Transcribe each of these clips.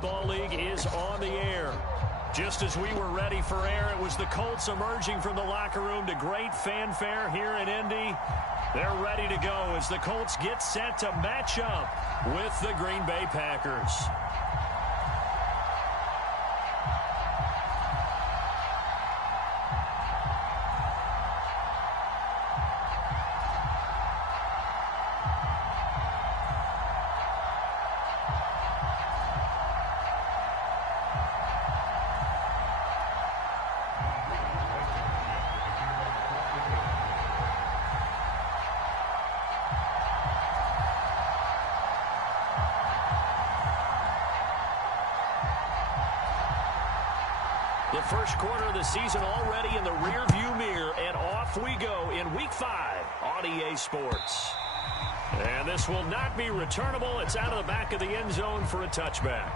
Football League is on the air. Just as we were ready for air, it was the Colts emerging from the locker room to great fanfare here in Indy. They're ready to go as the Colts get set to match up with the Green Bay Packers. The first quarter of the season already in the rearview mirror, and off we go in Week 5 on EA Sports. And this will not be returnable. It's out of the back of the end zone for a touchback.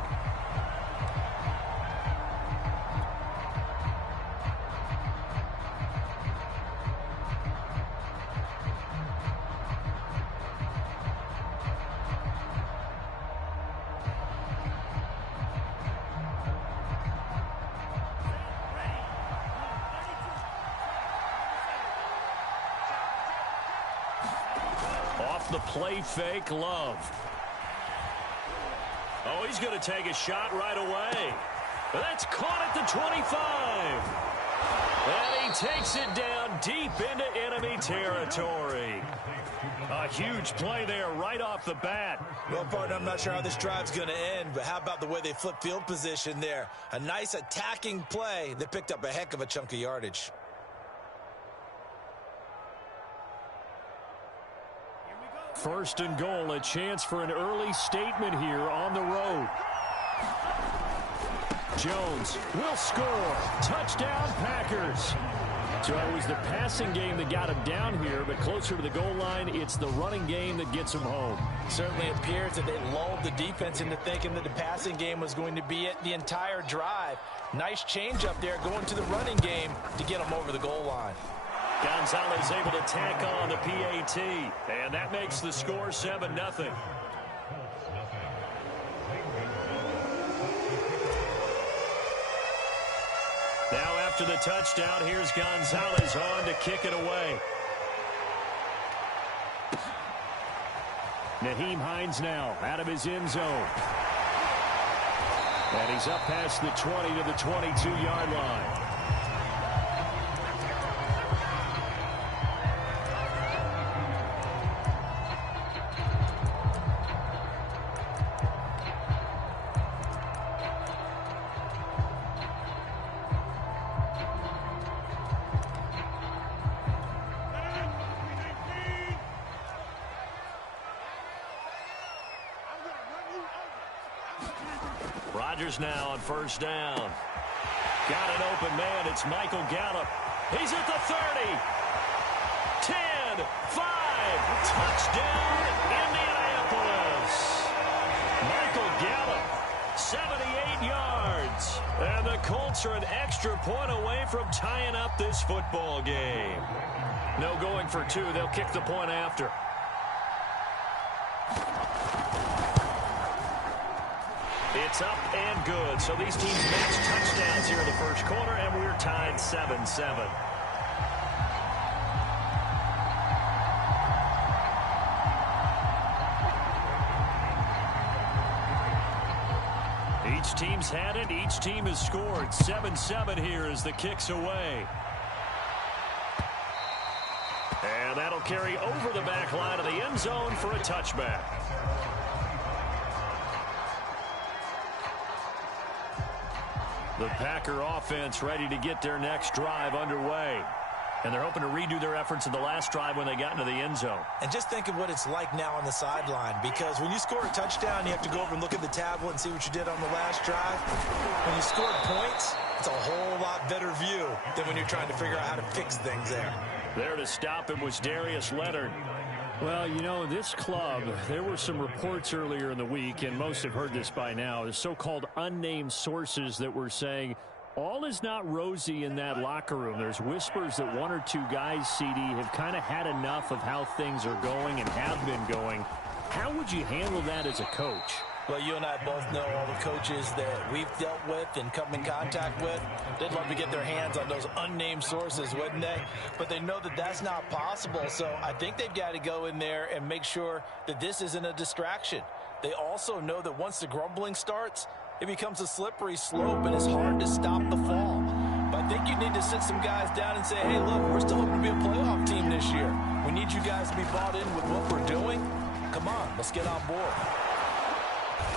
The play fake, Love. Oh, he's going to take a shot right away. That's caught at the 25. And he takes it down deep into enemy territory. A huge play there right off the bat. Well, partner, I'm not sure how this drive's going to end, but how about the way they flip field position there? A nice attacking play that picked up a heck of a chunk of yardage. First and goal, a chance for an early statement here on the road. Jones will score. Touchdown, Packers. So it was the passing game that got him down here, but closer to the goal line, it's the running game that gets him home. Certainly appears that they lulled the defense into thinking that the passing game was going to be it the entire drive. Nice change up there going to the running game to get him over the goal line. Gonzalez able to tack on the PAT, and that makes the score 7-0. Now after the touchdown, here's Gonzalez on to kick it away. Nyheim Hines now out of his end zone. And he's up past the 20 to the 22-yard line. Rodgers now on first down. Got an open man. It's Michael Gallup. He's at the 30. 10, 5. Touchdown, Indianapolis. Michael Gallup, 78 yards. And the Colts are an extra point away from tying up this football game. No going for two. They'll kick the point after. It's up and good. So these teams match touchdowns here in the first quarter, and we're tied 7-7. Each team's had it. Each team has scored. 7-7 here as the kick's away. And that'll carry over the back line of the end zone for a touchback. The Packer offense ready to get their next drive underway. And they're hoping to redo their efforts in the last drive when they got into the end zone. And just think of what it's like now on the sideline, because when you score a touchdown, you have to go over and look at the tablet and see what you did on the last drive. When you scored points, it's a whole lot better view than when you're trying to figure out how to fix things there. There to stop him was Darius Leonard. Well, you know, this club, there were some reports earlier in the week, and most have heard this by now, the so-called unnamed sources that were saying all is not rosy in that locker room. There's whispers that one or two guys, CD, have kind of had enough of how things are going and have been going. How would you handle that as a coach? Well, you and I both know all the coaches that we've dealt with and come in contact with. They'd love to get their hands on those unnamed sources, wouldn't they? But they know that that's not possible, so I think they've got to go in there and make sure that this isn't a distraction. They also know that once the grumbling starts, it becomes a slippery slope and it's hard to stop the fall. But I think you need to sit some guys down and say, hey, look, we're still hoping to be a playoff team this year. We need you guys to be bought in with what we're doing. Come on, let's get on board.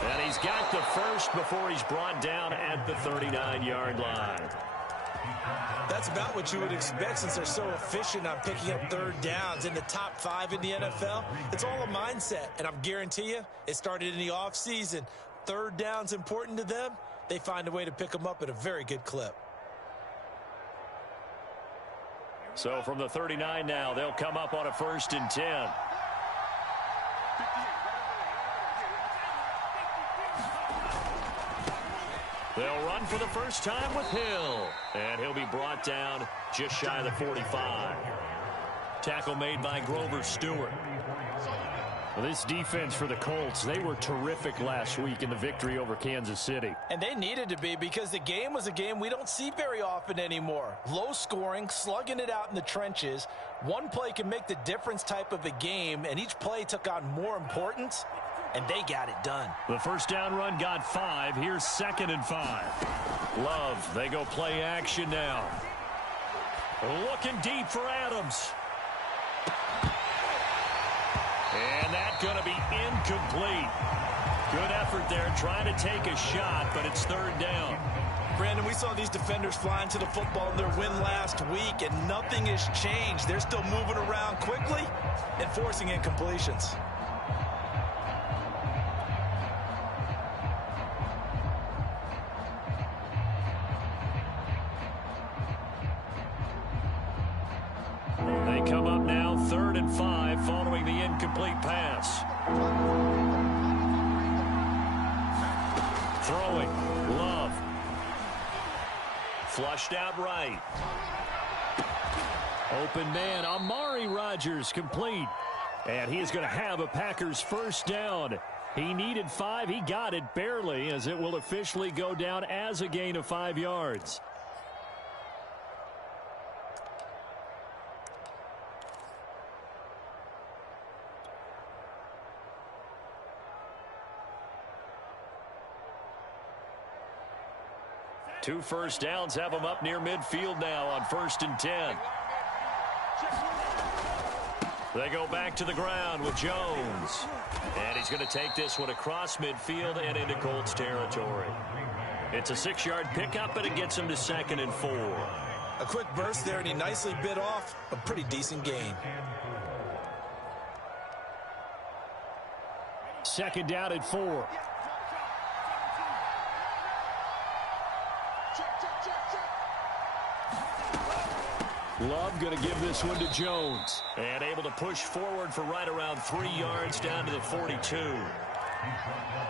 And he's got the first before he's brought down at the 39-yard line. That's about what you would expect since they're so efficient on picking up third downs in the top 5 in the NFL. It's all a mindset, and I'm guarantee you it started in the offseason. Third down's important to them. They find a way to pick them up at a very good clip. So from the 39 now, they'll come up on a 1st and 10. They'll run for the first time with Hill. And he'll be brought down just shy of the 45. Tackle made by Grover Stewart. Well, this defense for the Colts, they were terrific last week in the victory over Kansas City. And they needed to be because the game was a game we don't see very often anymore. Low scoring, slugging it out in the trenches. One play can make the difference type of a game, and each play took on more importance. And they got it done. The first down run got 5. Here's 2nd and 5. Love, they go play action now. Looking deep for Adams. And that's going to be incomplete. Good effort there trying to take a shot, but it's 3rd down. Brandon, we saw these defenders flying to the football in their win last week, and nothing has changed. They're still moving around quickly and forcing incompletions. Come up now, 3rd and 5, following the incomplete pass. Throwing, Love. Flushed out right. Open man, Amari Rodgers complete. And he is going to have a Packers first down. He needed 5. He got it barely, as it will officially go down as a gain of 5 yards. Two first downs have them up near midfield now on 1st and 10. They go back to the ground with Jones. And he's going to take this one across midfield and into Colts territory. It's a 6-yard pickup, but it gets him to 2nd and 4. A quick burst there, and he nicely bit off a pretty decent gain. 2nd down at 4. Love going to give this one to Jones. And able to push forward for right around 3 yards down to the 42.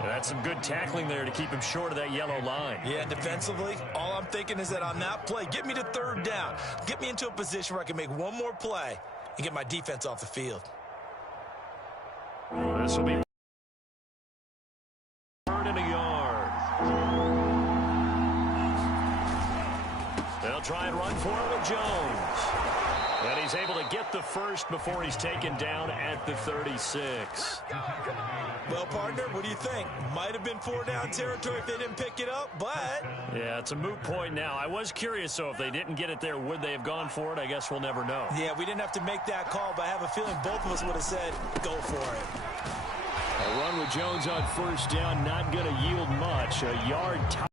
That's some good tackling there to keep him short of that yellow line. Yeah, defensively, all I'm thinking is that on that play, get me to 3rd down. Get me into a position where I can make one more play and get my defense off the field. This will be 3rd and a yard. They'll try and run for it with Jones. And he's able to get the first before he's taken down at the 36. Well, partner, what do you think? Might have been 4-down territory if they didn't pick it up, but... Yeah, it's a moot point now. I was curious, so if they didn't get it there, would they have gone for it? I guess we'll never know. Yeah, we didn't have to make that call, but I have a feeling both of us would have said, go for it. A run with Jones on 1st down, not going to yield much. A yard top.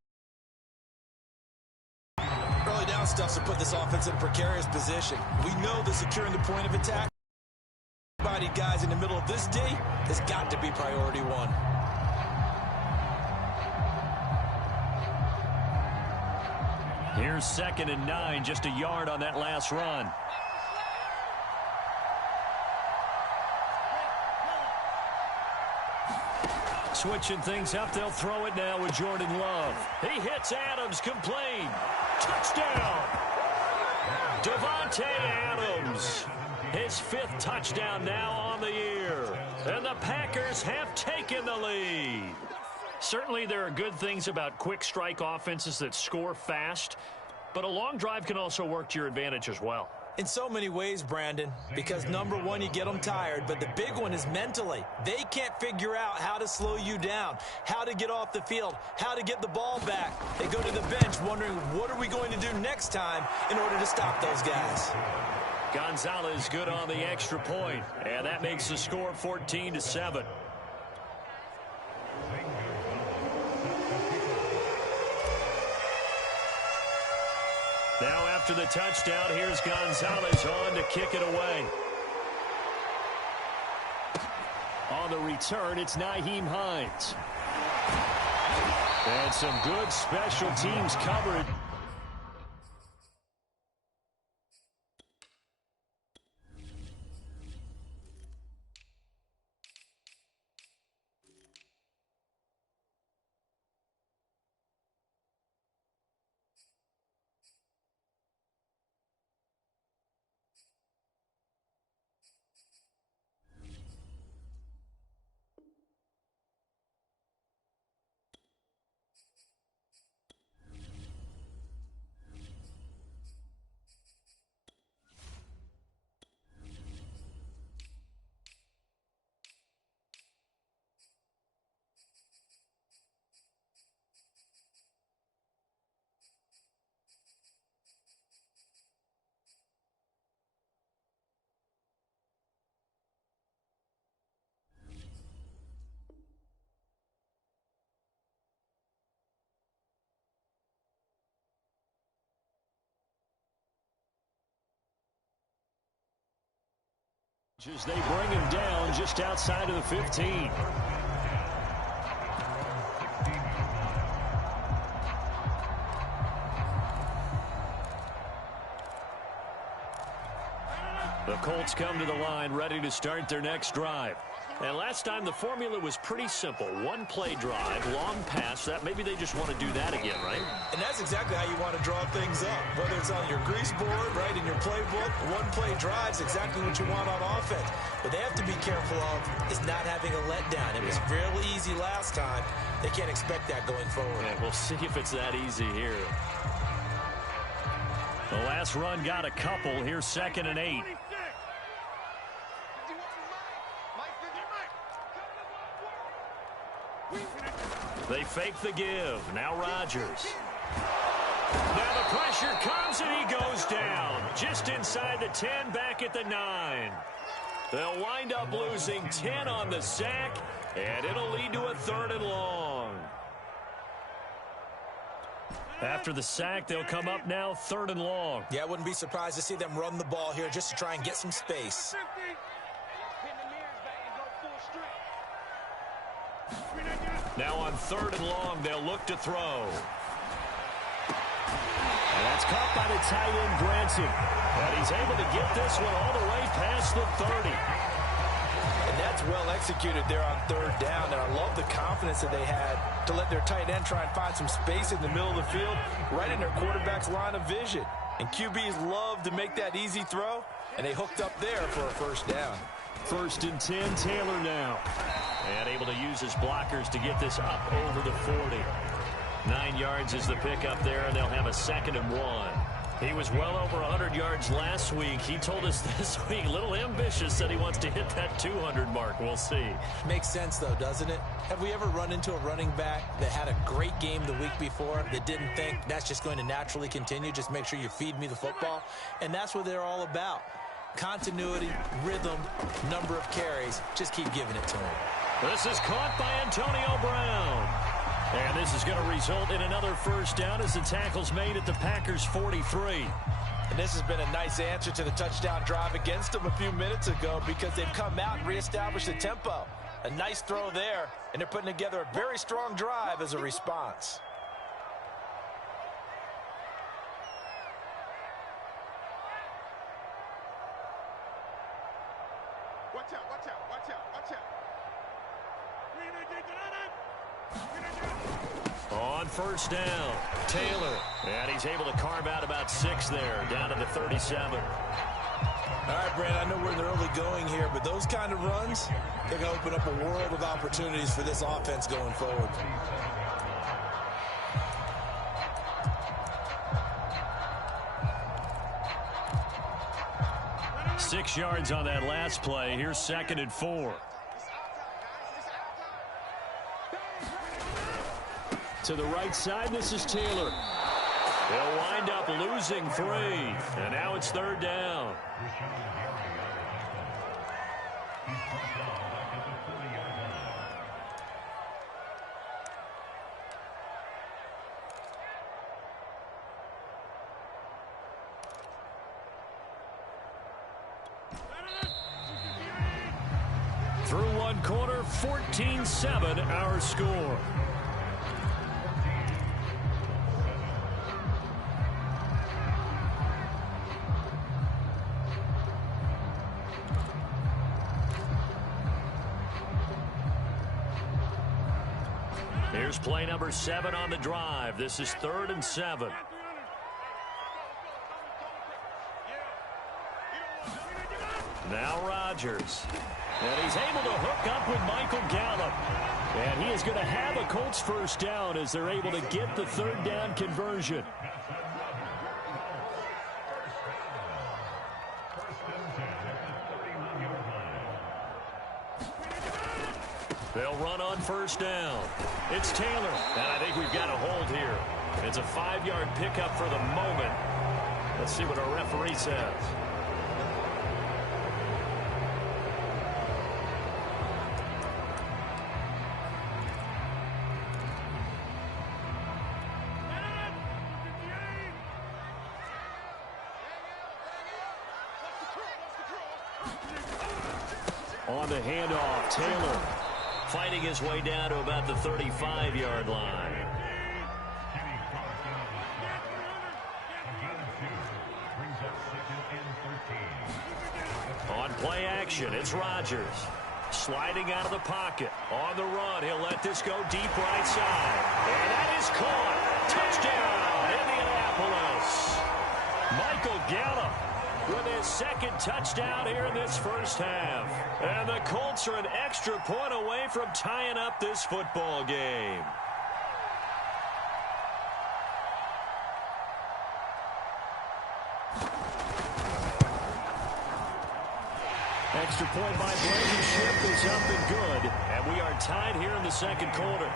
Early down stuff to put this offense in a precarious position. We know that securing the point of attack, everybody, guys, in the middle of this D has got to be priority 1. Here's 2nd and 9, just a yard on that last run. Switching things up, they'll throw it now with Jordan Love. He hits Adams, complete. Touchdown! Devontae Adams. His 5th touchdown now on the year. And the Packers have taken the lead. Certainly there are good things about quick strike offenses that score fast, but a long drive can also work to your advantage as well. In so many ways, Brandon, because number one, you get them tired, but the big one is mentally. They can't figure out how to slow you down, how to get off the field, how to get the ball back. They go to the bench wondering, what are we going to do next time in order to stop those guys? Gonzalez good on the extra point, and that makes the score 14-7. Now after the touchdown, here's Gonzalez on to kick it away. On the return, it's Nyheim Hines. And some good special teams coverage. As they bring him down just outside of the 15. The Colts come to the line ready to start their next drive. And last time the formula was pretty simple. One play drive, long pass. That maybe they just want to do that again, right? And that's exactly how you want to draw things up. Whether it's on your grease board, right, in your playbook, one play drive is exactly what you want on offense. What they have to be careful of is not having a letdown. It was fairly easy last time. They can't expect that going forward. Yeah, we'll see if it's that easy here. The last run got a couple. Here's 2nd and 8. They fake the give. Now Rodgers. Now the pressure comes and he goes down. Just inside the 10, back at the 9. They'll wind up losing 10 on the sack, and it'll lead to a 3rd and long. After the sack, they'll come up now 3rd and long. Yeah, I wouldn't be surprised to see them run the ball here just to try and get some space. Now on 3rd and long, they'll look to throw. And that's caught by the tight end, Branson. And he's able to get this one all the way past the 30. And that's well executed there on 3rd down. And I love the confidence that they had to let their tight end try and find some space in the middle of the field, right in their quarterback's line of vision. And QBs love to make that easy throw, and they hooked up there for a 1st down. 1st and 10, Taylor now. And able to use his blockers to get this up over the 40. 9 yards is the pickup there, and they'll have a 2nd and 1. He was well over 100 yards last week. He told us this week, a little ambitious, said he wants to hit that 200 mark. We'll see. Makes sense, though, doesn't it? Have we ever run into a running back that had a great game the week before that didn't think that's just going to naturally continue? Just make sure you feed me the football. And that's what they're all about. Continuity, rhythm, number of carries. Just keep giving it to him. This is caught by Antonio Brown. And this is going to result in another 1st down as the tackle's made at the Packers' 43. And this has been a nice answer to the touchdown drive against them a few minutes ago because they've come out and reestablished the tempo. A nice throw there, and they're putting together a very strong drive as a response. Watch out, watch out, watch out, watch out. On 1st down, Taylor. And he's able to carve out about 6 there, down to the 37. All right, Brand, I know we're in the early going here, but those kind of runs, they're going to open up a world of opportunities for this offense going forward. Six yards on that last play. Here's 2nd and 4. To the right side, this is Taylor. They'll wind up losing 3. And now it's 3rd down. Through one quarter, 14-7 our score. Here's play number 7 on the drive. This is 3rd and 7. Now Rodgers. And he's able to hook up with Michael Gallup. And he is going to have a Colts first down as they're able to get the 3rd down conversion. They'll run on 1st down. It's Taylor. And I think we've got a hold here. It's a 5-yard pickup for the moment. Let's see what our referee says. On the handoff, Taylor fighting his way down to about the 35-yard line. On play action, it's Rodgers. Sliding out of the pocket. On the run, he'll let this go deep right side. And that is caught. Touchdown, Indianapolis. Michael Gallup with his 2nd touchdown here in this first half. And the Colts are an extra point away from tying up this football game. Extra point by Blankenship is up and good. And we are tied here in the 2nd quarter.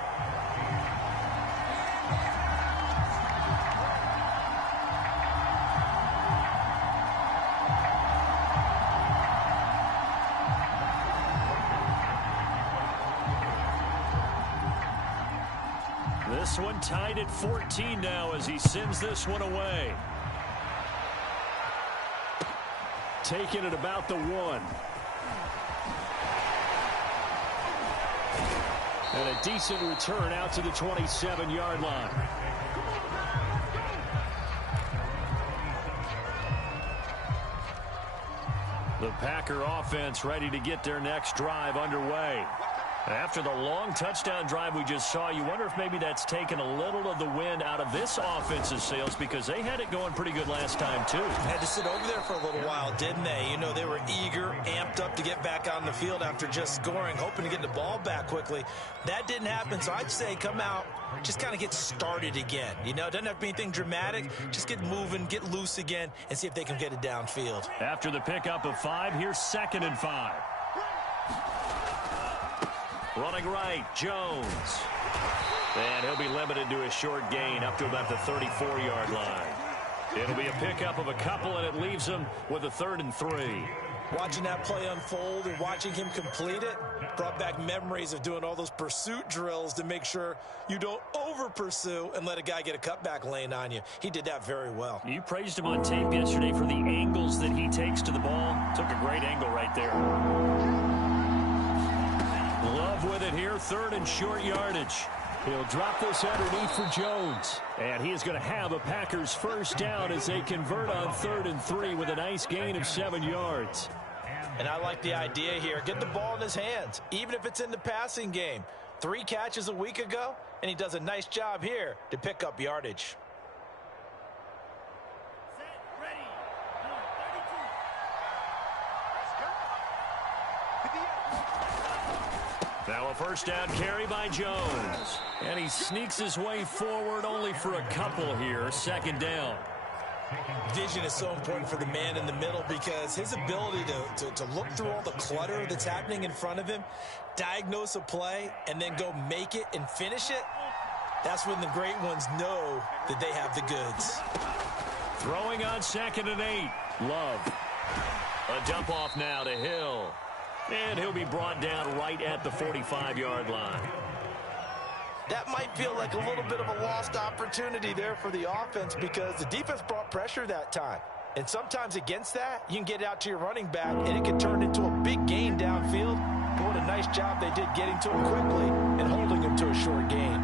This one tied at 14 now as he sends this one away. Taking it about the 1. And a decent return out to the 27-yard line. The Packer offense ready to get their next drive underway. After the long touchdown drive we just saw, you wonder if maybe that's taken a little of the wind out of this offense's sails because they had it going pretty good last time, too. Had to sit over there for a little while, didn't they? You know, they were eager, amped up to get back on the field after just scoring, hoping to get the ball back quickly. That didn't happen, so I'd say come out, just kind of get started again. You know, it doesn't have to be anything dramatic. Just get moving, get loose again, and see if they can get it downfield. After the pickup of 5, here's 2nd and 5. Running right, Jones. And he'll be limited to a short gain up to about the 34-yard line. It'll be a pickup of a couple, and it leaves him with a 3rd and 3. Watching that play unfold and watching him complete it brought back memories of doing all those pursuit drills to make sure you don't over-pursue and let a guy get a cutback lane on you. He did that very well. You praised him on tape yesterday for the angles that he takes to the ball. Took a great angle right there. Love with it here, 3rd and short yardage. He'll drop this underneath for Jones. And he is going to have a Packers first down as they convert on 3rd and 3 with a nice gain of 7 yards. And I like the idea here. Get the ball in his hands, even if it's in the passing game. 3 catches a week ago, and he does a nice job here to pick up yardage. Now a first down carry by Jones. And he sneaks his way forward only for a couple here. Second down. Vision is so important for the man in the middle because his ability to look through all the clutter that's happening in front of him, diagnose a play, and then go make it and finish it, that's when the great ones know that they have the goods. Throwing on 2nd and 8. Love. A dump off now to Hill. And he'll be brought down right at the 45-yard line. That might feel like a little bit of a lost opportunity there for the offense because the defense brought pressure that time. And sometimes against that, you can get it out to your running back, and it can turn into a big gain downfield. But what a nice job they did getting to him quickly and holding him to a short gain.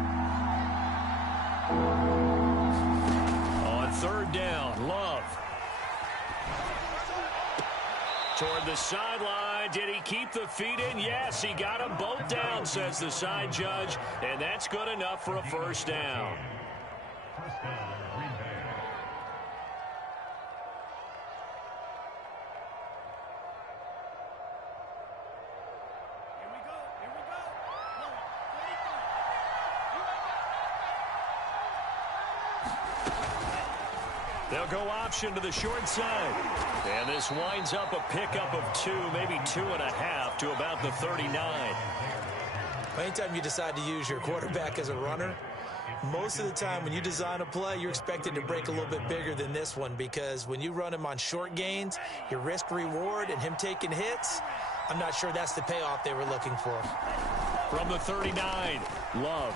On 3rd down, Love. Toward the sideline. Did he keep the feet in? Yes, he got them both down, says the side judge. And that's good enough for a first down. They'll go option to the short side. And this winds up a pickup of 2, maybe 2.5 to about the 39. Anytime you decide to use your quarterback as a runner, most of the time when you design a play, you're expected to break a little bit bigger than this one because when you run him on short gains, your risk-reward and him taking hits, I'm not sure that's the payoff they were looking for. From the 39, Love.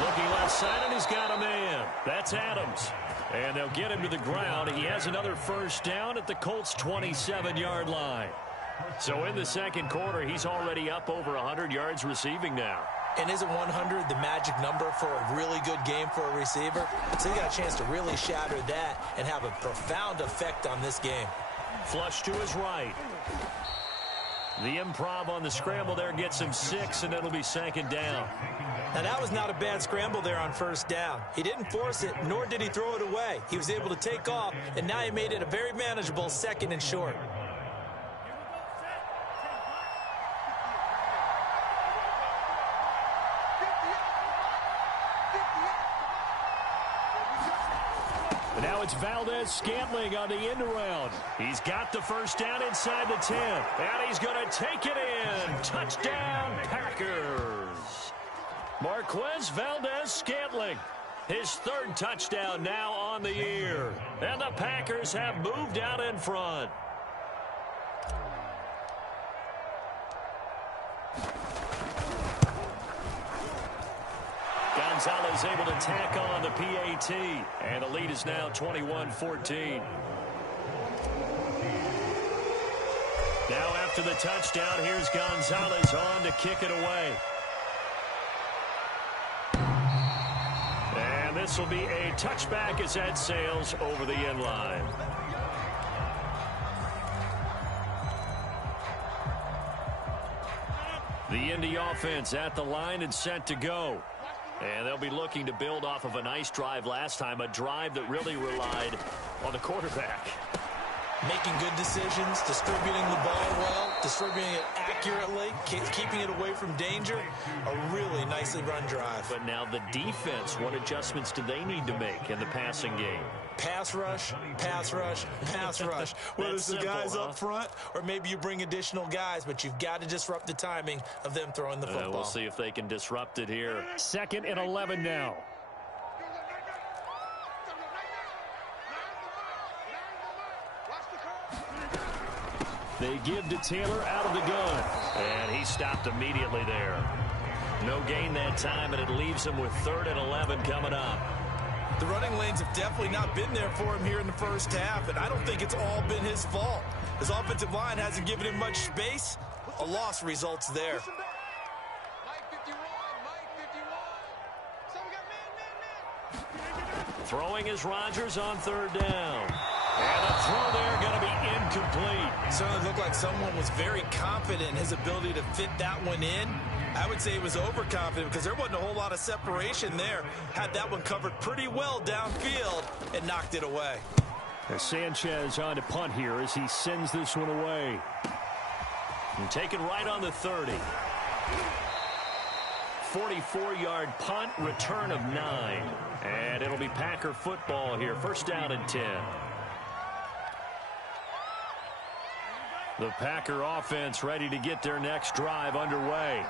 Looking left side, and he's got a man. That's Adams. And they'll get him to the ground. He has another first down at the Colts' 27-yard line. So in the second quarter, he's already up over 100 yards receiving now. And isn't 100 the magic number for a really good game for a receiver? So he got a chance to really shatter that and have a profound effect on this game. Flush to his right. The improv on the scramble there gets him 6, and it'll be 2nd down. Now, that was not a bad scramble there on 1st down. He didn't force it, nor did he throw it away. He was able to take off, and now he made it a very manageable 2nd and short. Now it's Valdez-Scantling on the end around. He's got the first down inside the 10. And he's going to take it in. Touchdown, Packers. Marquez Valdez-Scantling. His 3rd touchdown now on the year. And the Packers have moved out in front. Gonzalez able to tack on the PAT. And the lead is now 21-14. Now after the touchdown, here's Gonzalez on to kick it away. And this will be a touchback as that sails over the end line. The Indy offense at the line and set to go. And they'll be looking to build off of a nice drive last time, a drive that really relied on the quarterback. Making good decisions, distributing the ball well, distributing it accurately, keeping it away from danger. A really nicely run drive. But now the defense, what adjustments do they need to make in the passing game? Pass rush, pass rush, pass rush. Whether it's the guys up front or maybe you bring additional guys, but you've got to disrupt the timing of them throwing the football. We'll see if they can disrupt it here. 2nd and 11 now. They give to Taylor out of the gun. And he stopped immediately there. No gain that time, and it leaves him with 3rd and 11 coming up. The running lanes have definitely not been there for him here in the first half, and I don't think it's all been his fault. His offensive line hasn't given him much space. A loss results there. Throwing is Rodgers on 3rd down. And a throw there going to be incomplete. Certainly looked like someone was very confident in his ability to fit that one in. I would say he was overconfident because there wasn't a whole lot of separation there. Had that one covered pretty well downfield and knocked it away. Sanchez on to punt here as he sends this one away. And taken right on the 30. 44-yard punt, return of 9. And it'll be Packer football here. First down and 10. The Packer offense ready to get their next drive underway.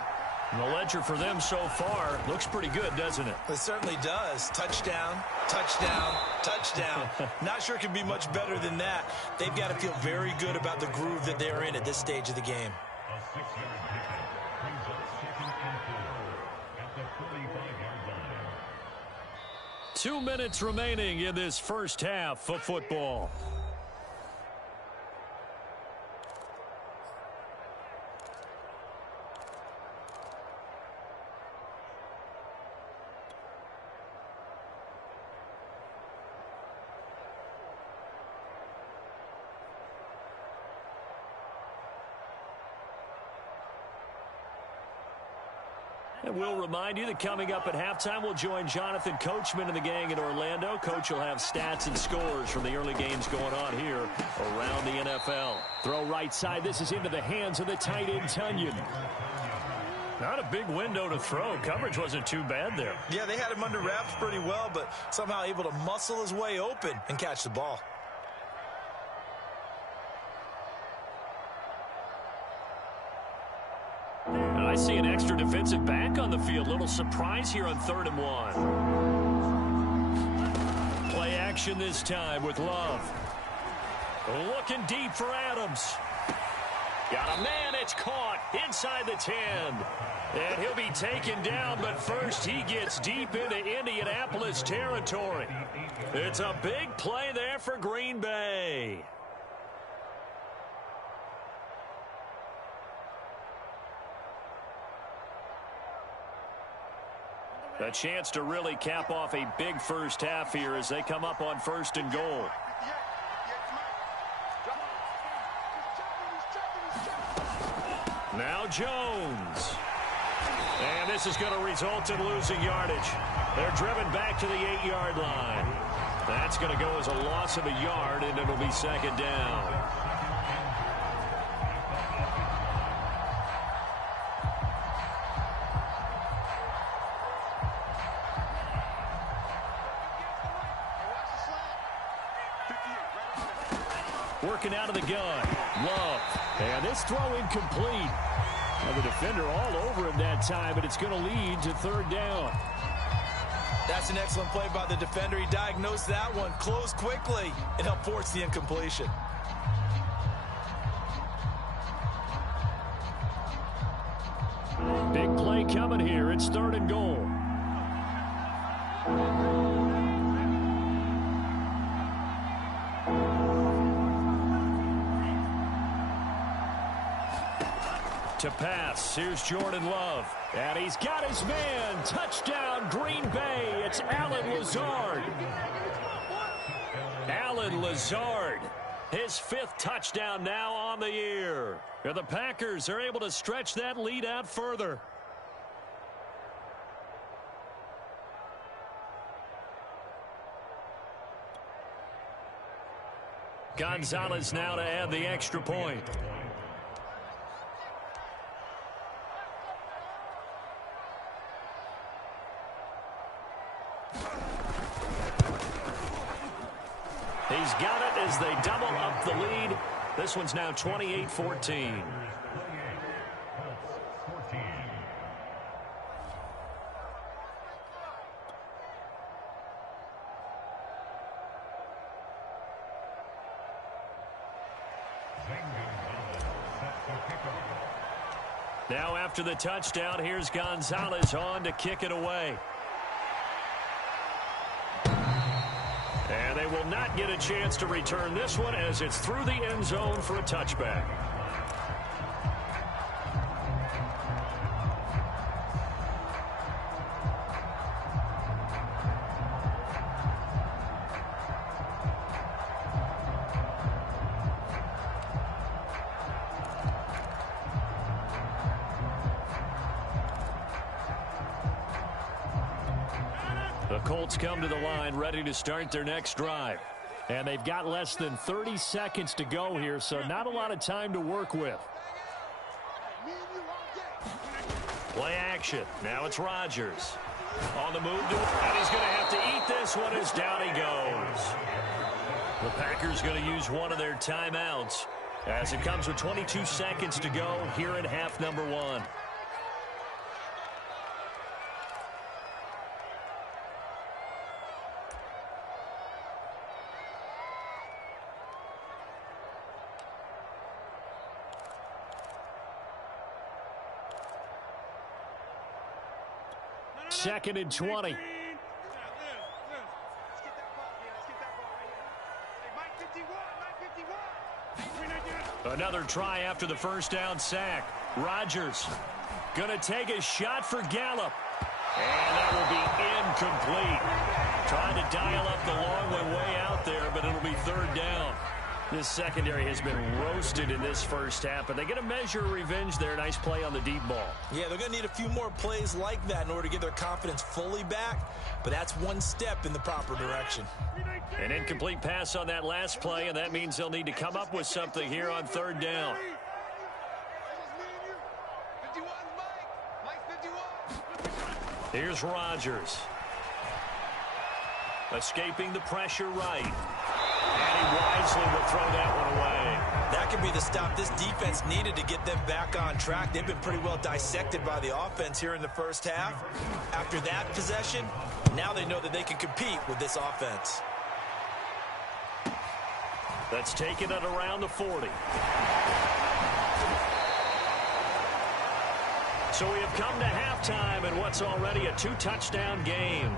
And the ledger for them so far looks pretty good, doesn't it? It certainly does. Touchdown, touchdown, touchdown. Not sure it can be much better than that. They've got to feel very good about the groove that they're in at this stage of the game. A 6-yard pickup brings up 2nd and 4 at the 45-yard line. 2 minutes remaining in this first half of football. And we'll remind you that coming up at halftime, we'll join Jonathan Coachman and the gang in Orlando. Coach will have stats and scores from the early games going on here around the NFL. Throw right side. This is into the hands of the tight end, Tunyon. Not a big window to throw. Coverage wasn't too bad there. Yeah, they had him under wraps pretty well, but somehow able to muscle his way open and catch the ball. I see an extra defensive back on the field. Little surprise here on 3rd and 1. Play action this time with Love. Looking deep for Adams. Got a man. It's caught inside the 10. And he'll be taken down, but first he gets deep into Indianapolis territory. It's a big play there for Green Bay. A chance to really cap off a big first half here as they come up on 1st and goal. Now Jones. And this is going to result in losing yardage. They're driven back to the 8-yard line. That's going to go as a loss of a yard, and it'll be 2nd down. Working out of the gun. Love. And this throw incomplete. And the defender all over him that time, but it's going to lead to 3rd down. That's an excellent play by the defender. He diagnosed that one, closed quickly, and helped force the incompletion. Big play coming here. It's 3rd and goal. To pass, here's Jordan Love. And he's got his man. Touchdown, Green Bay. It's Allen Lazard. Allen Lazard. His 5th touchdown now on the year. And the Packers are able to stretch that lead out further. Gonzalez now to add the extra point. He's got it as they double up the lead. This one's now 28-14. Now after the touchdown, here's Gonzalez on to kick it away. And they will not get a chance to return this one as it's through the end zone for a touchback. The Colts come to the line ready to start their next drive. And they've got less than 30 seconds to go here, so not a lot of time to work with. Play action. Now it's Rodgers. On the move, and he's going to have to eat this one as down he goes. The Packers going to use one of their timeouts as it comes with 22 seconds to go here in half number 1. Second and 20. Another try after the first down sack. Rodgers going to take a shot for Gallup. And that will be incomplete. Trying to dial up the long way out there, but it'll be third down. This secondary has been roasted in this first half, but they get a measure of revenge there. Nice play on the deep ball. Yeah, they're going to need a few more plays like that in order to get their confidence fully back, but that's one step in the proper direction. An incomplete pass on that last play, and that means they'll need to come up with something here on third down. Here's Rodgers. Escaping the pressure right. And he wisely will throw that one away. That could be the stop this defense needed to get them back on track. They've been pretty well dissected by the offense here in the first half. After that possession, now they know that they can compete with this offense. That's taken it around the 40. So we have come to halftime in what's already a 2-touchdown game.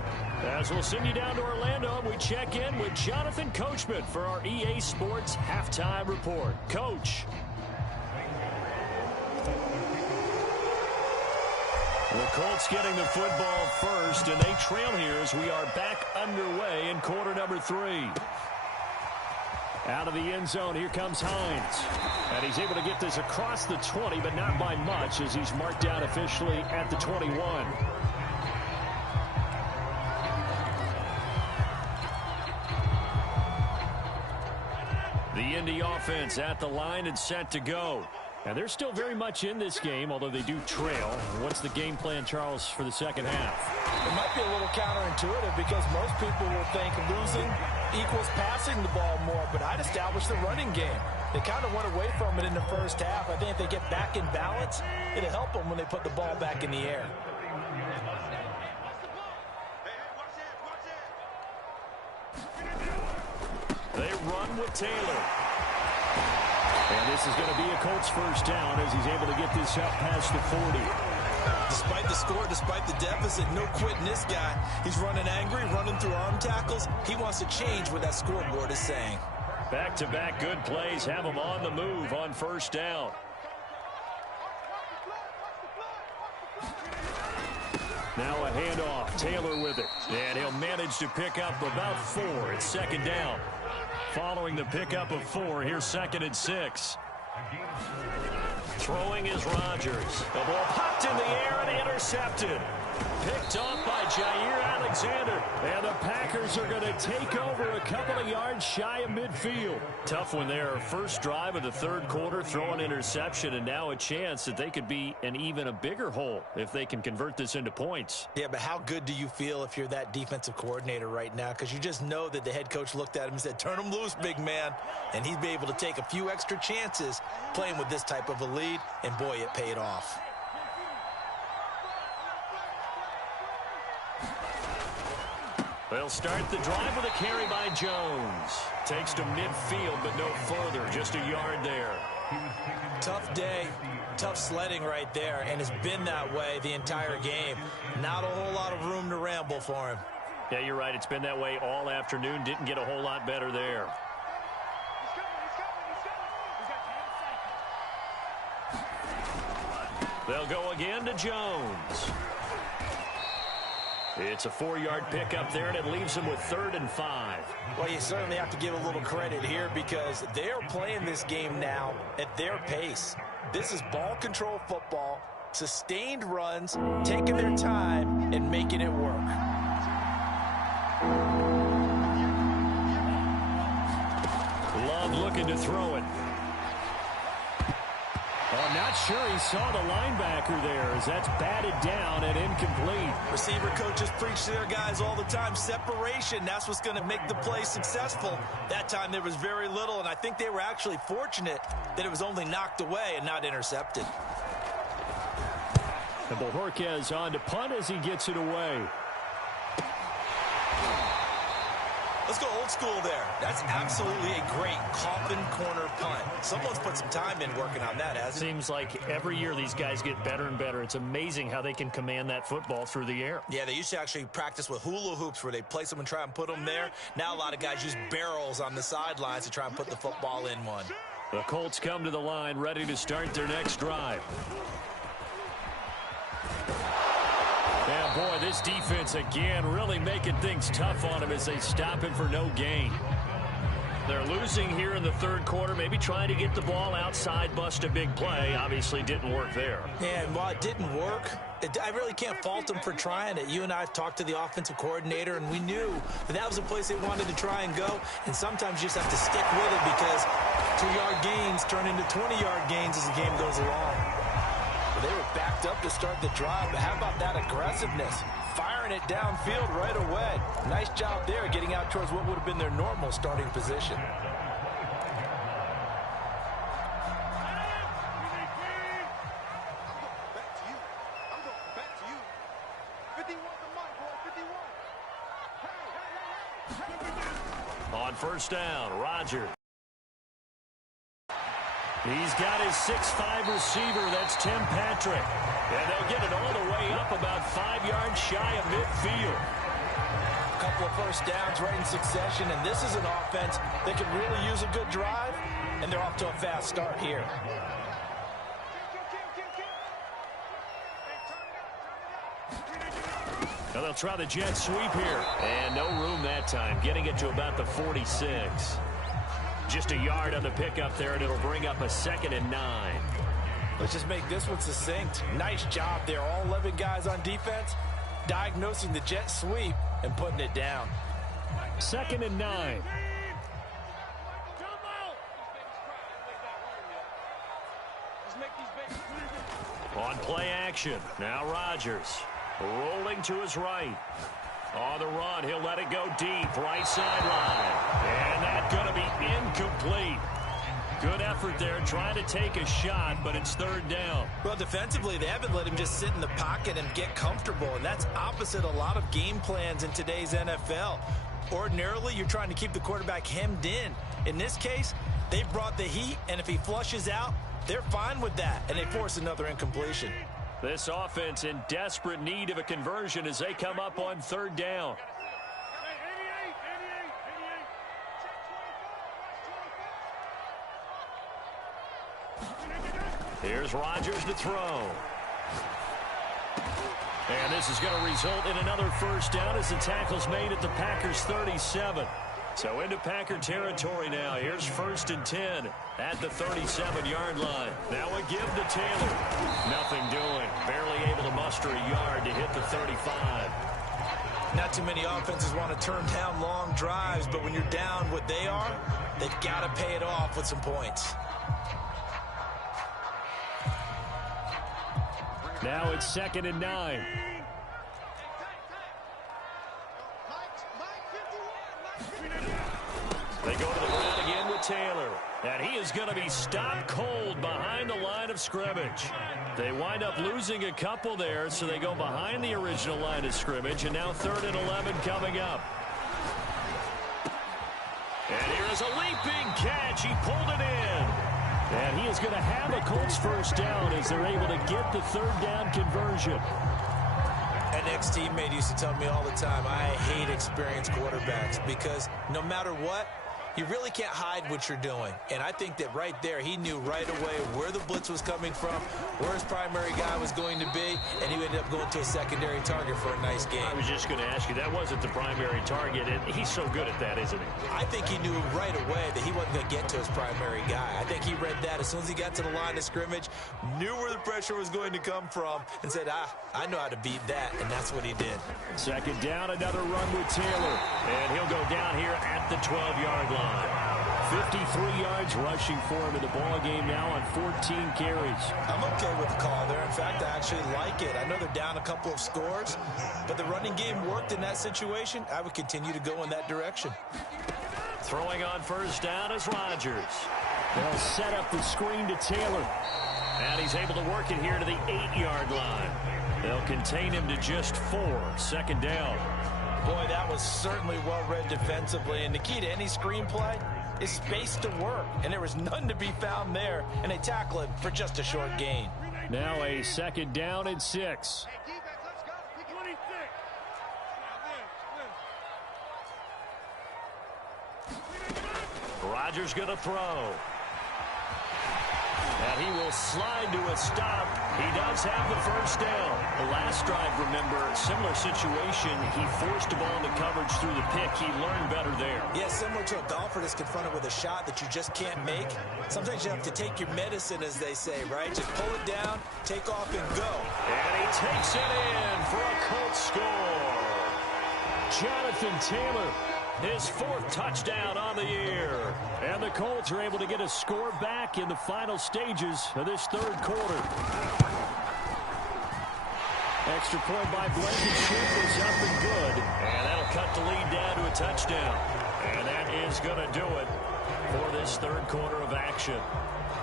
As we'll send you down to Orlando, we check in with Jonathan Coachman for our EA Sports Halftime Report. Coach. The Colts getting the football first, and they trail here as we are back underway in quarter number 3. Out of the end zone, here comes Hines. And he's able to get this across the 20, but not by much as he's marked down officially at the 21. The Indy offense at the line and set to go. And they're still very much in this game, although they do trail. What's the game plan, Charles, for the second half? It might be a little counterintuitive because most people will think losing equals passing the ball more, but I'd establish the running game. They kind of went away from it in the first half. I think if they get back in balance, it'll help them when they put the ball back in the air. They run with Taylor. And this is going to be a Colts first down as he's able to get this up past the 40. Despite the score, despite the deficit, no quitting this guy. He's running angry, running through arm tackles. He wants to change what that scoreboard is saying. Back-to-back good plays have him on the move on first down. Now a handoff. Taylor with it. And he'll manage to pick up about 4. It's second down. Following the pickup of 4, here's second and 6. Throwing is Rodgers. The ball popped in the air and intercepted. Picked off by Jair Alexander. And the Packers are going to take over a couple of yards shy of midfield. Tough one there. First drive of the third quarter, throw an interception, and now a chance that they could be in even a bigger hole if they can convert this into points. Yeah, but how good do you feel if you're that defensive coordinator right now? Because you just know that the head coach looked at him and said, turn him loose, big man. And he'd be able to take a few extra chances playing with this type of a lead, and boy, it paid off. They'll start the drive with a carry by Jones. Takes to midfield, but no further. Just a yard there. Tough day, tough sledding right there, and it's been that way the entire game. Not a whole lot of room to ramble for him. Yeah, you're right. It's been that way all afternoon. Didn't get a whole lot better there. They'll go again to Jones. It's a 4-yard pickup there, and it leaves them with 3rd and 5. Well, you certainly have to give a little credit here because they're playing this game now at their pace. This is ball control football, sustained runs, taking their time and making it work. Love looking to throw it. I'm not sure he saw the linebacker there as that's batted down and incomplete. Receiver coaches preach to their guys all the time. Separation, that's what's going to make the play successful. That time there was very little, and I think they were actually fortunate that it was only knocked away and not intercepted. And Bojorquez on to punt as he gets it away. Let's go old school there. That's absolutely a great coffin corner punt. Someone's put some time in working on that, hasn't it? Seems like every year these guys get better and better. It's amazing how they can command that football through the air. Yeah, they used to actually practice with hula hoops where they place them and try and put them there. Now a lot of guys use barrels on the sidelines to try and put the football in one. The Colts come to the line ready to start their next drive. Yeah, boy, this defense again really making things tough on him as they stop him for no gain. They're losing here in the third quarter, maybe trying to get the ball outside, bust a big play. Obviously didn't work there. Yeah, and while it didn't work, I really can't fault them for trying it. You and I have talked to the offensive coordinator, and we knew that was a place they wanted to try and go. And sometimes you just have to stick with it because 2-yard gains turn into 20-yard gains as the game goes along. They were backed up to start the drive, but how about that aggressiveness? Firing it downfield right away. Nice job there getting out towards what would have been their normal starting position. On first down, Rodgers. He's got his 6'5" receiver, that's Tim Patrick. And they'll get it all the way up about 5 yards shy of midfield. A couple of first downs right in succession, and this is an offense that could really use a good drive, and they're off to a fast start here. Now they'll try the jet sweep here. And no room that time, getting it to about the 46. Just a yard on the pickup there, and it'll bring up a 2nd and 9. Let's just make this one succinct. Nice job there. All 11 guys on defense diagnosing the jet sweep and putting it down. 2nd and 9. On play action. Now Rodgers rolling to his right. On the run, he'll let it go deep, right sideline. And that's going to be incomplete. Good effort there, trying to take a shot, but it's 3rd down. Well, defensively, they haven't let him just sit in the pocket and get comfortable, and that's opposite a lot of game plans in today's NFL. Ordinarily, you're trying to keep the quarterback hemmed in. In this case, they brought the heat, and if he flushes out, they're fine with that, and they force another incompletion. This offense in desperate need of a conversion as they come up on 3rd down. Here's Rodgers to throw. And this is going to result in another first down as the tackle's made at the Packers' 37. So into Packer territory now. Here's 1st and 10 at the 37-yard line. Now a give to Taylor. Nothing doing. Barely able to muster a yard to hit the 35. Not too many offenses want to turn down long drives, but when you're down what they are, they've got to pay it off with some points. Now it's 2nd and 9. They go to the ground again with Taylor. And he is going to be stopped cold behind the line of scrimmage. They wind up losing a couple there, so they go behind the original line of scrimmage. And now 3rd and 11 coming up. And here is a leaping catch. He pulled it in. And he is going to have a Colts first down as they're able to get the 3rd down conversion. An ex-teammate used to tell me all the time, I hate experienced quarterbacks because no matter what, you really can't hide what you're doing. And I think that right there, he knew right away where the blitz was coming from, where his primary guy was going to be, and he ended up going to a secondary target for a nice game. I was just going to ask you, that wasn't the primary target, and he's so good at that, isn't he? I think he knew right away that he wasn't going to get to his primary guy. I think he read that as soon as he got to the line of scrimmage, knew where the pressure was going to come from, and said, I know how to beat that, and that's what he did. 2nd down, another run with Taylor. And he'll go down here at the 12-yard line. 53 yards rushing for him in the ball game now on 14 carries. I'm okay with the call there. In fact, I actually like it. I know they're down a couple of scores, but the running game worked in that situation. I would continue to go in that direction. Throwing on first down is Rodgers. They'll set up the screen to Taylor. And he's able to work it here to the 8-yard line. They'll contain him to just 4. Second down. Boy, that was certainly well-read defensively. And the key to any screenplay is space to work. And there was none to be found there. And they tackle it for just a short gain. Now a second down and 6. Rodgers going to throw. And he will slide to a stop. He does have the first down. The last drive, remember, similar situation. He forced the ball into coverage through the pick. He learned better there. Yeah, similar to a golfer that's confronted with a shot that you just can't make. Sometimes you have to take your medicine, as they say, right? Just pull it down, take off, and go. And he takes it in for a Colts score. Jonathan Taylor, his 4th touchdown on the year. And the Colts are able to get a score back in the final stages of this 3rd quarter. Extra point by Blankenship is up and good. And that'll cut the lead down to a touchdown. And that is going to do it for this 3rd quarter of action.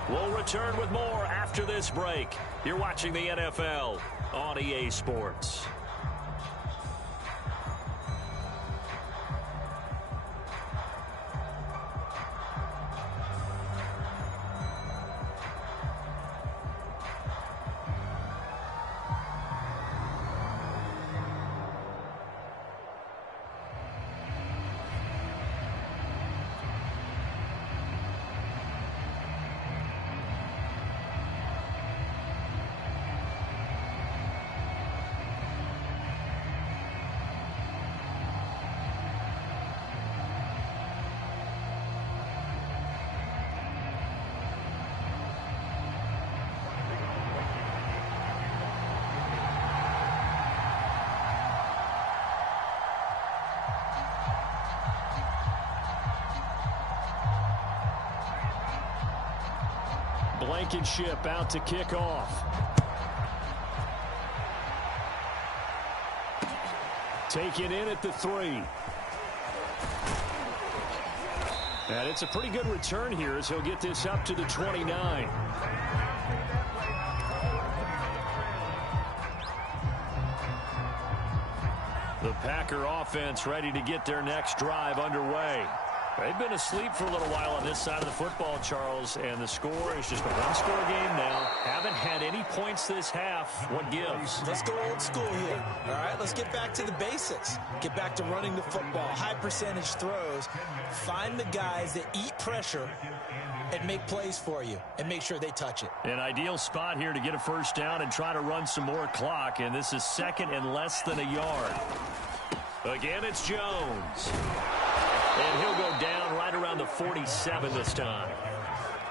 We'll return with more after this break. You're watching the NFL on EA Sports. Blankenship out to kick off. Taken in at the 3. And it's a pretty good return here as he'll get this up to the 29. The Packer offense ready to get their next drive underway. They've been asleep for a little while on this side of the football, Charles, and the score is just a one-score game now. Haven't had any points this half. What gives? Let's go old school here. All right, let's get back to the basics. Get back to running the football, high percentage throws. Find the guys that eat pressure and make plays for you and make sure they touch it. An ideal spot here to get a first down and try to run some more clock, and this is 2nd and less than a yard. Again, it's Jones. And he'll go down right around the 47 this time.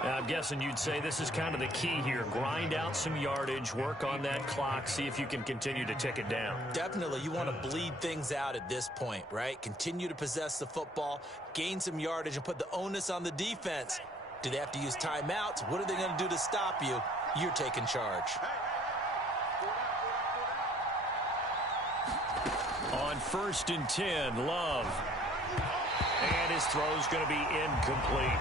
Now, I'm guessing you'd say this is kind of the key here. Grind out some yardage, work on that clock, see if you can continue to tick it down. Definitely. You want to bleed things out at this point, right? Continue to possess the football, gain some yardage, and put the onus on the defense. Do they have to use timeouts? What are they going to do to stop you? You're taking charge. On 1st and 10, Love. And his throw's going to be incomplete.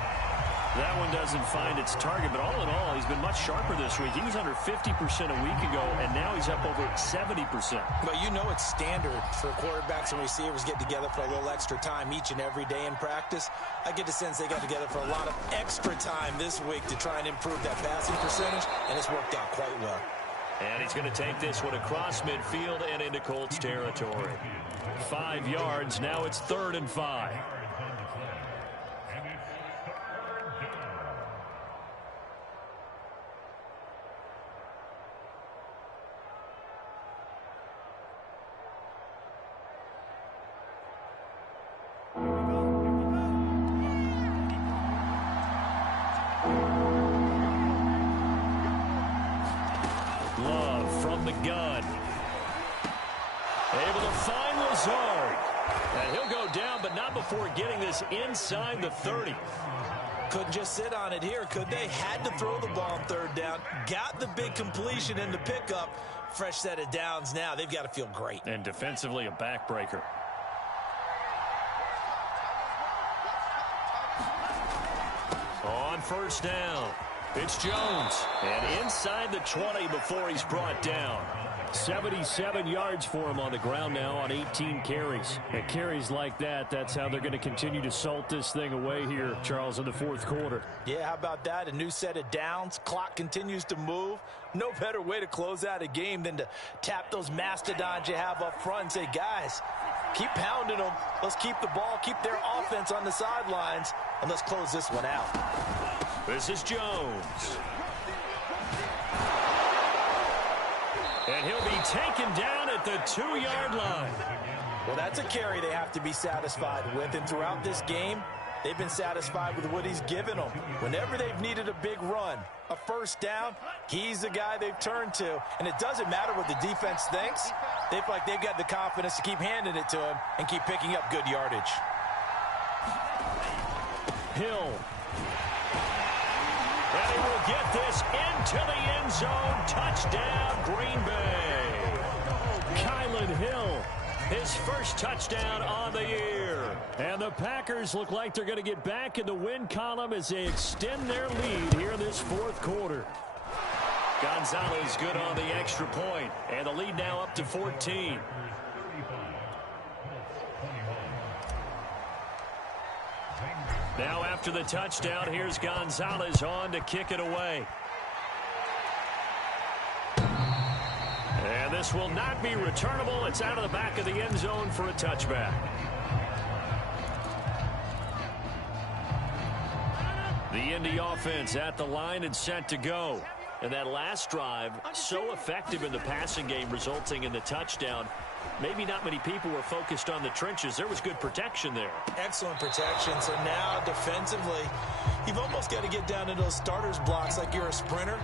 That one doesn't find its target, but all in all, he's been much sharper this week. He was under 50% a week ago, and now he's up over 70%. But you know it's standard for quarterbacks and receivers get together for a little extra time each and every day in practice. I get the sense they got together for a lot of extra time this week to try and improve that passing percentage, and it's worked out quite well. And he's going to take this one across midfield and into Colts territory. 5 yards. Now it's 3rd and 5. Love from the gun. Able to find Lazard. And And he'll go down, but not before getting this inside the 30. Couldn't just sit on it here, could they? Had to throw the ball on third down. Got the big completion in the pickup. Fresh set of downs now. They've got to feel great. And defensively, a backbreaker. On first down, it's Jones. And inside the 20 before he's brought down. 77 yards for him on the ground now on 18 carries. And carries like that, that's how they're going to continue to salt this thing away here, Charles, in the fourth quarter. Yeah, how about that? A new set of downs. Clock continues to move. No better way to close out a game than to tap those mastodons you have up front and say, guys, keep pounding them. Let's keep the ball, keep their offense on the sidelines, and let's close this one out. This is Jones. And he'll be taken down at the 2-yard line. Well, that's a carry they have to be satisfied with. And throughout this game, they've been satisfied with what he's given them. Whenever they've needed a big run, a first down, he's the guy they've turned to. And it doesn't matter what the defense thinks. They feel like they've got the confidence to keep handing it to him and keep picking up good yardage. Hill. And he will get this into the end zone. Touchdown, Green Bay. Kylan Hill, his first touchdown on the year. And the Packers look like they're going to get back in the win column as they extend their lead here in this fourth quarter. Gonzalez good on the extra point, and the lead now up to 14. Now after the touchdown, here's Gonzalez on to kick it away. And this will not be returnable. It's out of the back of the end zone for a touchback. The Indy offense at the line and set to go. And that last drive, so effective in the passing game, resulting in the touchdown. Maybe not many people were focused on the trenches. There was good protection there. Excellent protection. So now defensively, you've almost got to get down to those starters blocks like you're a sprinter.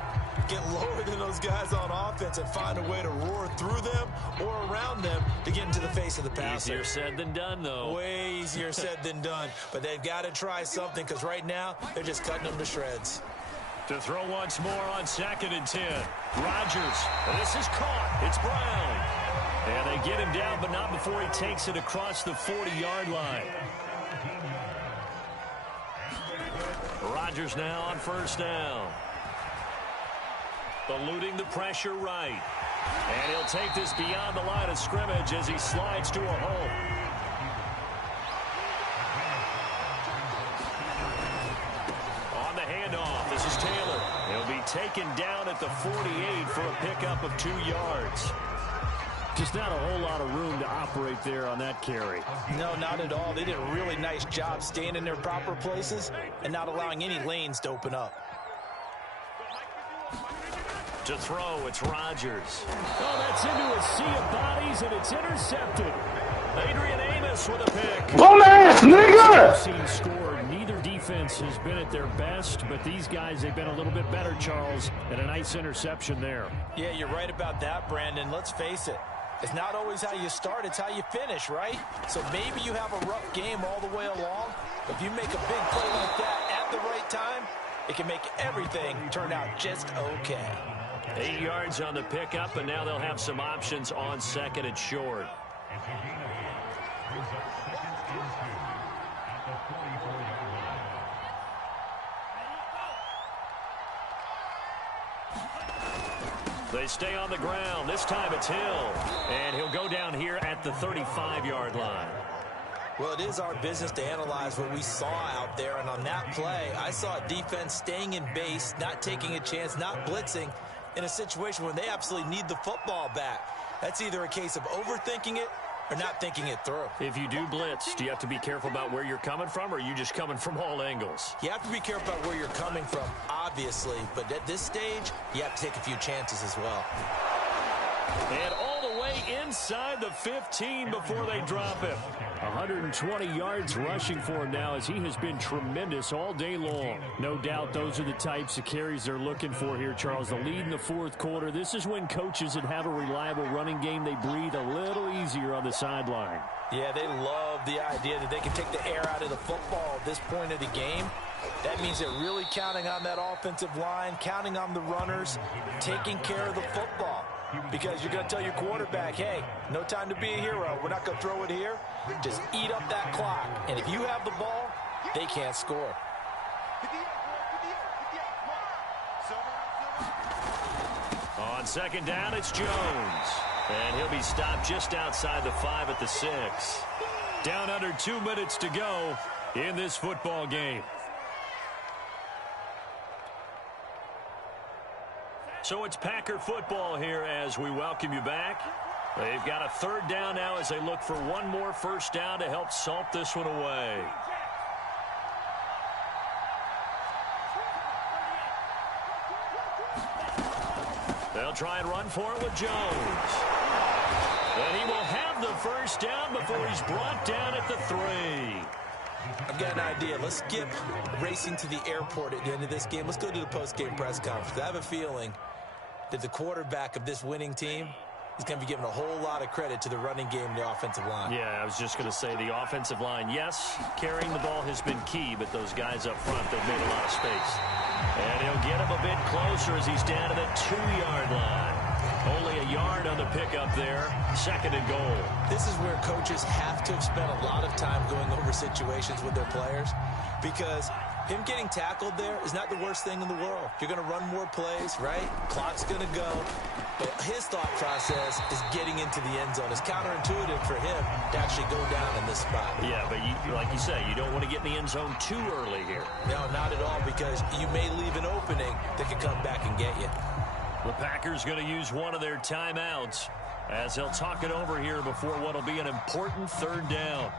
Get lower than those guys on offense and find a way to roar through them or around them to get into the face of the passer. Easier said than done, though. Way easier said than done. But they've got to try something because right now they're just cutting them to shreds. To throw once more on 2nd and 10. Rodgers. This is caught. It's Brown. And they get him down, but not before he takes it across the 40-yard line. Rodgers now on first down. Eluding the pressure right. And he'll take this beyond the line of scrimmage as he slides to a hole. On the handoff, this is Taylor. He'll be taken down at the 48 for a pickup of 2 yards. Just not a whole lot of room to operate there on that carry. No, not at all. They did a really nice job staying in their proper places and not allowing any lanes to open up. To throw, it's Rodgers. Oh, that's into a sea of bodies, and it's intercepted. Adrian Amos with a pick. Bum ass, nigga! Seen scored. Neither defense has been at their best, but these guys, they've been a little bit better, Charles, and a nice interception there. Yeah, you're right about that, Brandon. Let's face it. It's not always how you start, it's how you finish, right? So maybe you have a rough game all the way along. If you make a big play like that at the right time, it can make everything turn out just okay. 8 yards on the pickup, and now they'll have some options on 2nd and short. They stay on the ground. This time it's Hill. And he'll go down here at the 35-yard line. Well, it is our business to analyze what we saw out there. And on that play, I saw a defense staying in base, not taking a chance, not blitzing in a situation when they absolutely need the football back. That's either a case of overthinking it or not thinking it through. If you do blitz, do you have to be careful about where you're coming from, or are you just coming from all angles? You have to be careful about where you're coming from, obviously. But at this stage, you have to take a few chances as well. And all the way inside the 15 before they drop him. 120 yards rushing for him now, as he has been tremendous all day long. No doubt those are the types of carries they're looking for here, Charles. The lead in the fourth quarter. This is when coaches that have a reliable running game, they breathe a little easier on the sideline. Yeah, they love the idea that they can take the air out of the football at this point of the game. That means they're really counting on that offensive line, counting on the runners, taking care of the football. Because you're going to tell your quarterback, hey, no time to be a hero. We're not going to throw it here. Just eat up that clock. And if you have the ball, they can't score. On second down, it's Jones. And he'll be stopped just outside the 5 at the 6. Down under 2 minutes to go in this football game. So it's Packer football here as we welcome you back. They've got a third down now as they look for one more first down to help salt this one away. They'll try and run for it with Jones. And he will have the first down before he's brought down at the 3. I've got an idea. Let's skip racing to the airport at the end of this game. Let's go to the post-game press conference. I have a feeling that the quarterback of this winning team is going to be given a whole lot of credit to the running game and the offensive line. Yeah, I was just going to say the offensive line, yes, carrying the ball has been key, but those guys up front, they've made a lot of space. And he'll get him a bit closer as he's down to the 2-yard line. Only a yard on the pickup there. Second and goal. This is where coaches have to have spent a lot of time going over situations with their players, because him getting tackled there is not the worst thing in the world. You're going to run more plays, right? Clock's going to go. But his thought process is getting into the end zone. It's counterintuitive for him to actually go down in this spot. Yeah, but like you say, you don't want to get in the end zone too early here. No, not at all, because you may leave an opening that could come back and get you. The Packers going to use one of their timeouts as they'll talk it over here before what will be an important third down.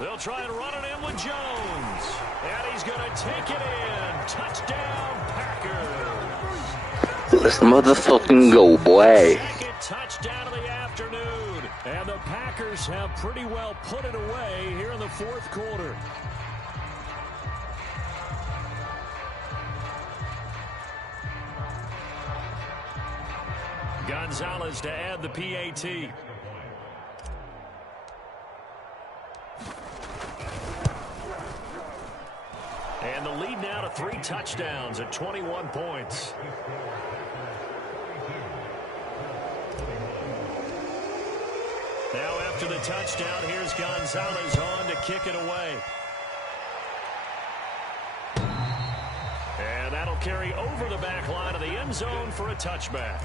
They'll try and run it in with Jones. And he's going to take it in. Touchdown, Packers. Let's motherfucking go, boy. Second touchdown of the afternoon. And the Packers have pretty well put it away here in the fourth quarter. Gonzalez to add the PAT. And the lead now to 3 touchdowns at 21 points. Now after the touchdown, here's Gonzalez on to kick it away. And that'll carry over the back line of the end zone for a touchback.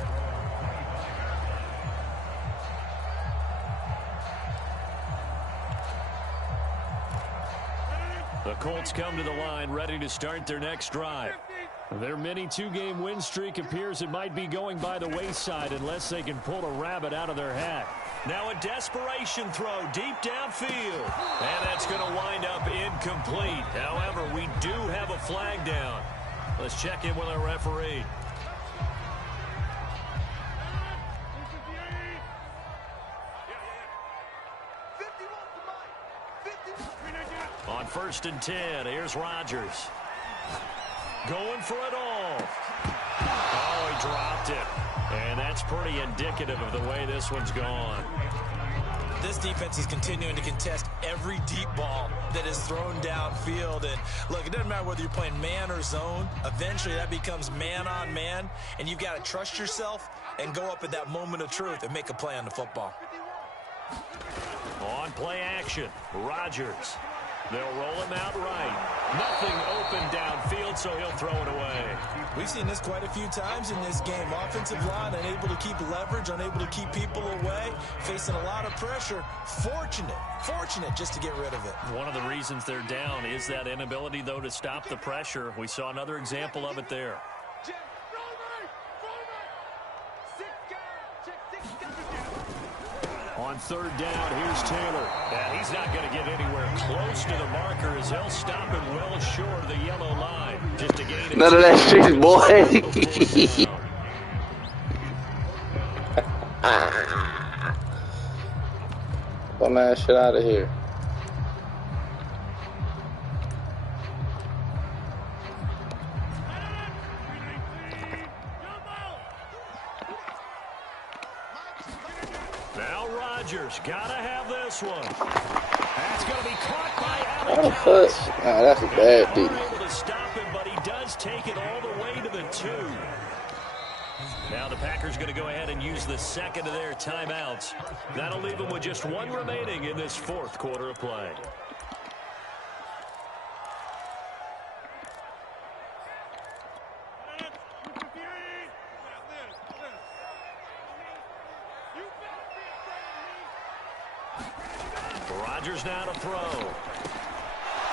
The Colts come to the line ready to start their next drive. Their mini 2-game win streak appears it might be going by the wayside unless they can pull a rabbit out of their hat. Now a desperation throw deep downfield. And that's going to wind up incomplete. However, we do have a flag down. Let's check in with our referee. On 1st and 10, here's Rodgers. Going for it all. Oh, he dropped it. And that's pretty indicative of the way this one's gone. This defense is continuing to contest every deep ball that is thrown downfield. And look, it doesn't matter whether you're playing man or zone. Eventually that becomes man on man. And you've got to trust yourself and go up at that moment of truth and make a play on the football. On play action, Rodgers. They'll roll him out right. Nothing open downfield, so he'll throw it away. We've seen this quite a few times in this game. Offensive line unable to keep leverage, unable to keep people away, facing a lot of pressure. Fortunate just to get rid of it. One of the reasons they're down is that inability, though, to stop the pressure. We saw another example of it there. On third down, here's Taylor. And he's not going to get anywhere close to the marker as he'll stop him well short of the yellow line. Just a gain. None of that shit, boy. Bum ass shit out of here. Now Rodgers got to have this one. That's going to be caught by What the Allen. fuck? Nah, that's a bad They D. were able to stop him, but he does take it all the way to the 2. Now the Packers going to go ahead and use the second of their timeouts. That'll leave them with just one remaining in this fourth quarter of play. Rodgers now to throw.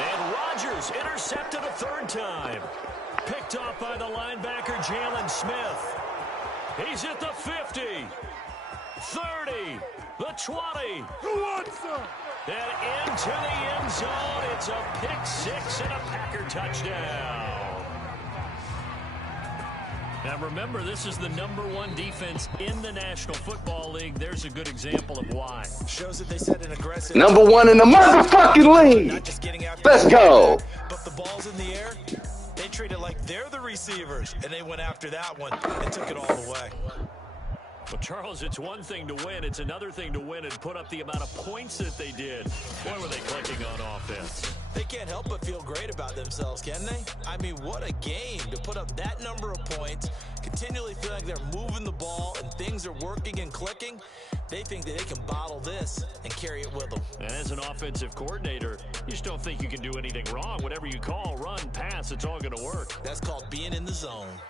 And Rodgers intercepted a third time. Picked off by the linebacker, Jalen Smith. He's at the 50, 30, the 20. Who wants some? And into the end zone. It's a pick 6 and a Packer touchdown. Now remember, this is the #1 defense in the National Football League. There's a good example of why. Shows that they set an aggressive #1 in the motherfucking not league. just getting after Let's go. But the ball's in the air. They treat it like they're the receivers, and they went after that one and took it all the way. Well, Charles, it's one thing to win. It's another thing to win and put up the amount of points that they did. Boy, were they clicking on offense. They can't help but feel great about themselves, can they? I mean, what a game to put up that number of points, continually feel like they're moving the ball and things are working and clicking. They think that they can bottle this and carry it with them. And as an offensive coordinator, you just don't think you can do anything wrong. Whatever you call, run, pass, it's all going to work. That's called being in the zone.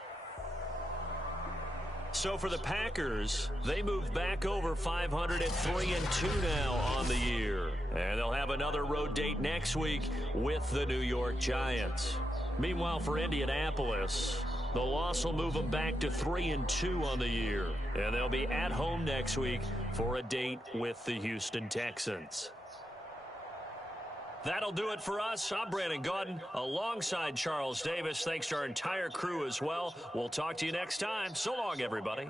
So for the Packers, they move back over 500 at 3-2 now on the year. And they'll have another road date next week with the New York Giants. Meanwhile, for Indianapolis, the loss will move them back to 3-2 on the year. And they'll be at home next week for a date with the Houston Texans. That'll do it for us. I'm Brandon Gaudin alongside Charles Davis. Thanks to our entire crew as well. We'll talk to you next time. So long, everybody.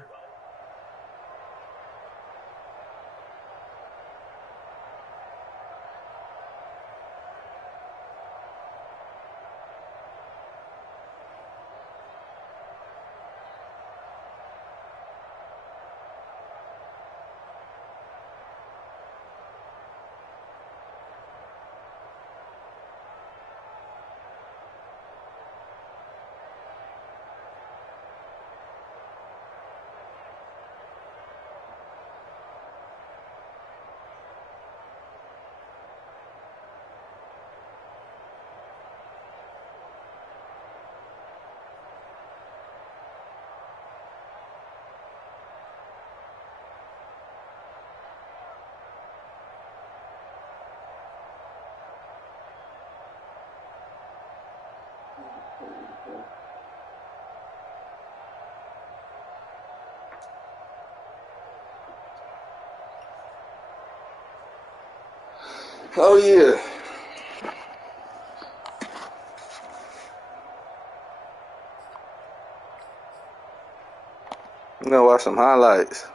Oh, yeah. I'm gonna watch some highlights.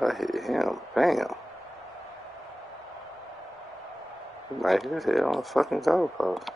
I hit him. Bam. He might hit his head on the fucking goalpost.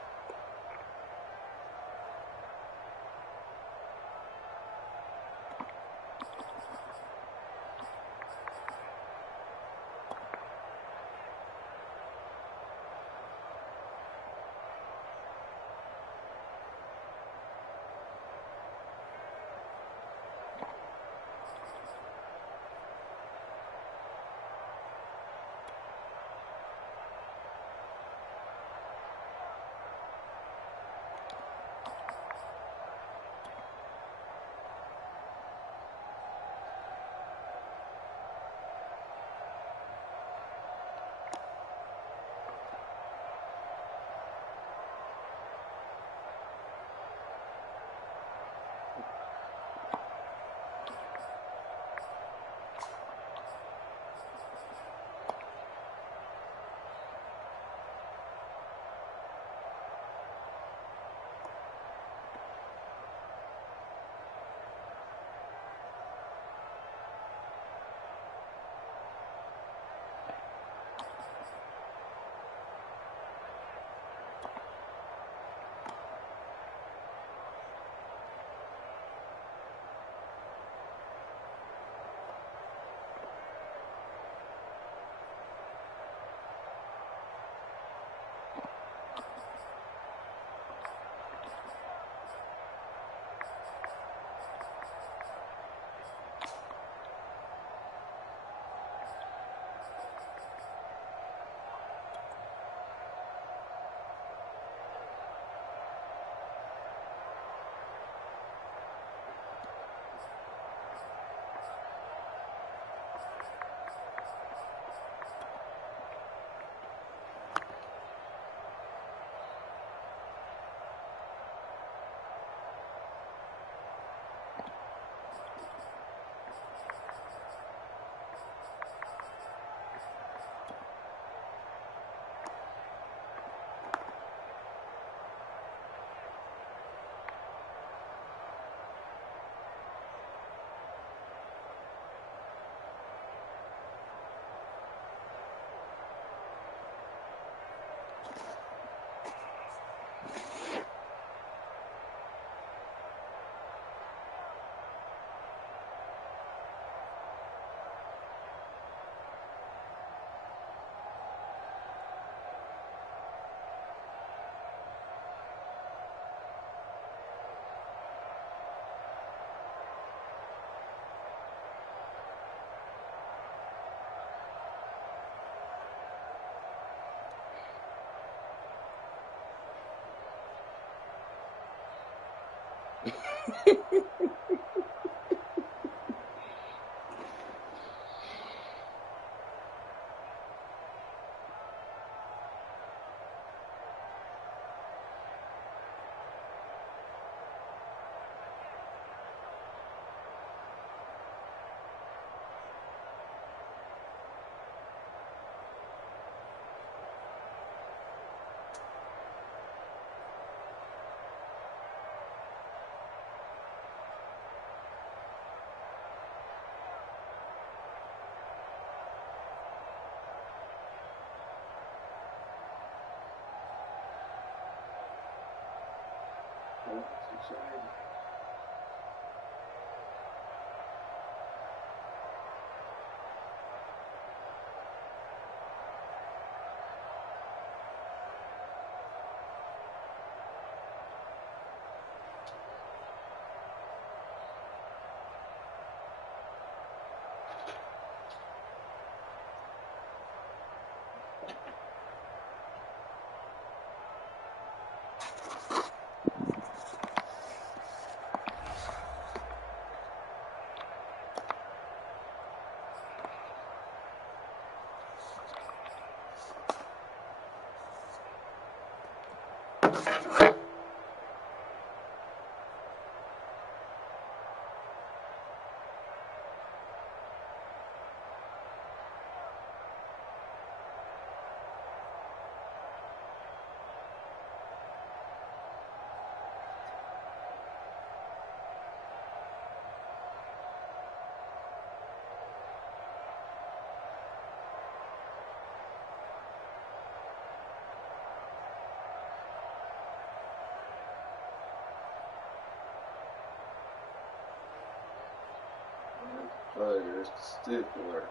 Oh, there's the stickler.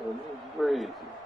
Oh, this is crazy.